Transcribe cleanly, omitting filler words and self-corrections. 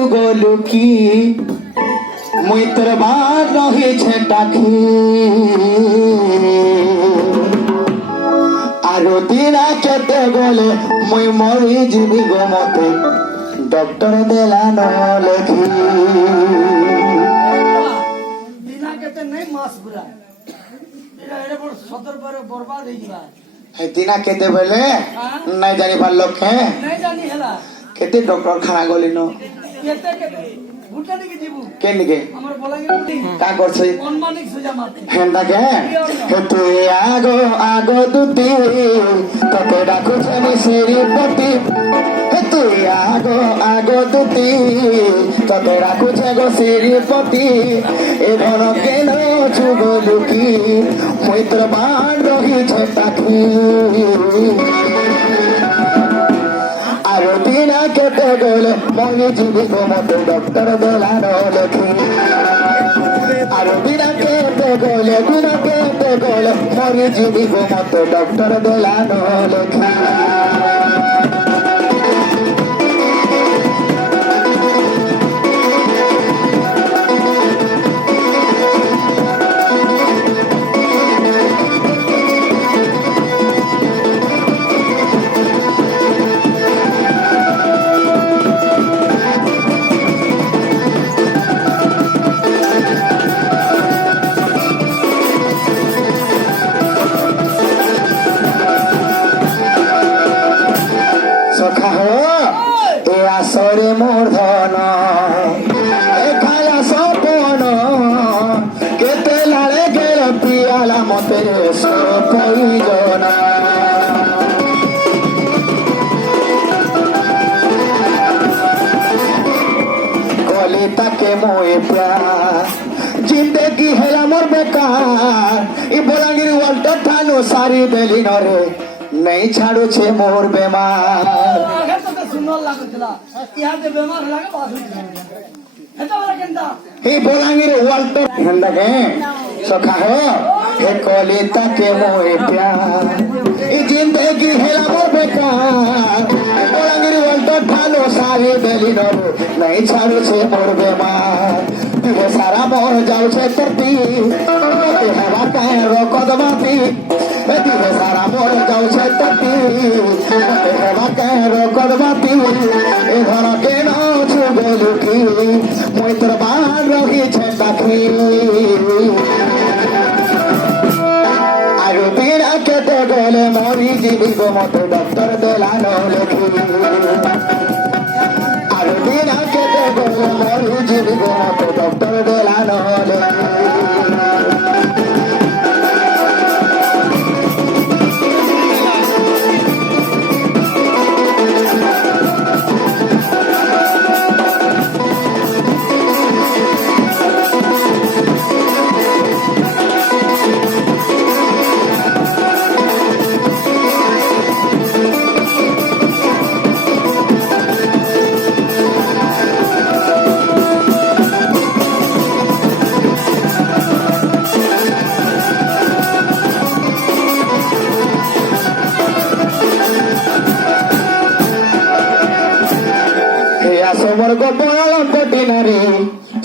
যুগলু কি মুই তোর বার রহিছে ডাকি আরো দিনা কেতে গলে মুই মরি যাবি গো মতে ডক্টর দেলা ন লেখি দিনা কেতে নাই মাস পুরা এটা বড় সতর পরে বরবাদ হই যাবা দিনা কেতে বলে নাই জানি পারলো কে নাই জানি হেলা কেতে ডক্টর খানা গলি ন কেতে কেতে ভুটা দিকে যাবো কে নিকে আমার বলাঙ্গীর উঠি কা করছে অনমানিক সুজা মারতে হেন্দাকে তুই আগো আগো দুটি তোকে ডাকুছে মিশিরি পতি তুই আগো আগো দুটি তোকে ডাকুছে গো শ্রীপতি এখন কেন যুগলু কি মুই তোর বার রহিছে তাকি আরো দিনা কেটে গেলে মরি জীবি মতো ডক্টর দেলার লেখি আরো দিনা কেটে গেলে মরি জীবি মতো ডক্টর দেলার লেখি আসরে মূর্ধন খায়া সপন কেতে লাড়ে গেল পিয়ালা মতে প্রয়োজন কলি তাকে মোয়ে প্রাণ জিন্দেগি হেলা মোর বেকার ই বলাঙ্গীর ওয়ালটা ঠানো সারি দেলি নরে নেই ছাড়ুছে মোর বেমার সুন্দর লাগুতলা ইহাতে বেমার লাগে বাস হইছে এটা বলা কেনটা হে বলাঙ্গীর ওয়ালটা হেন্দাকে সখা হো হে কলি তাকে মোয়ে প্যার এই জিন্দেগি হেলা মোর বেকার বলাঙ্গীর ওয়ালটা ঠানো সারি দেলি নরে নেই ছাড়ুছে মোর বেমার তুই সারা মোর যাউছে ততি হেবা কায়ের কদমাতি দিবে সারা মোর যাউছে ততি হেবা কায়ের কদমাতি এ ঘর কেন যুগলু কি মুই তোর বার রহিছে ডাকি আরো দিনা কেটে গেলে মরি জীবি গো মতো ডক্টর দেলান লেখি আরো দিনা কেটে গেলে মরি জীবি গো মতো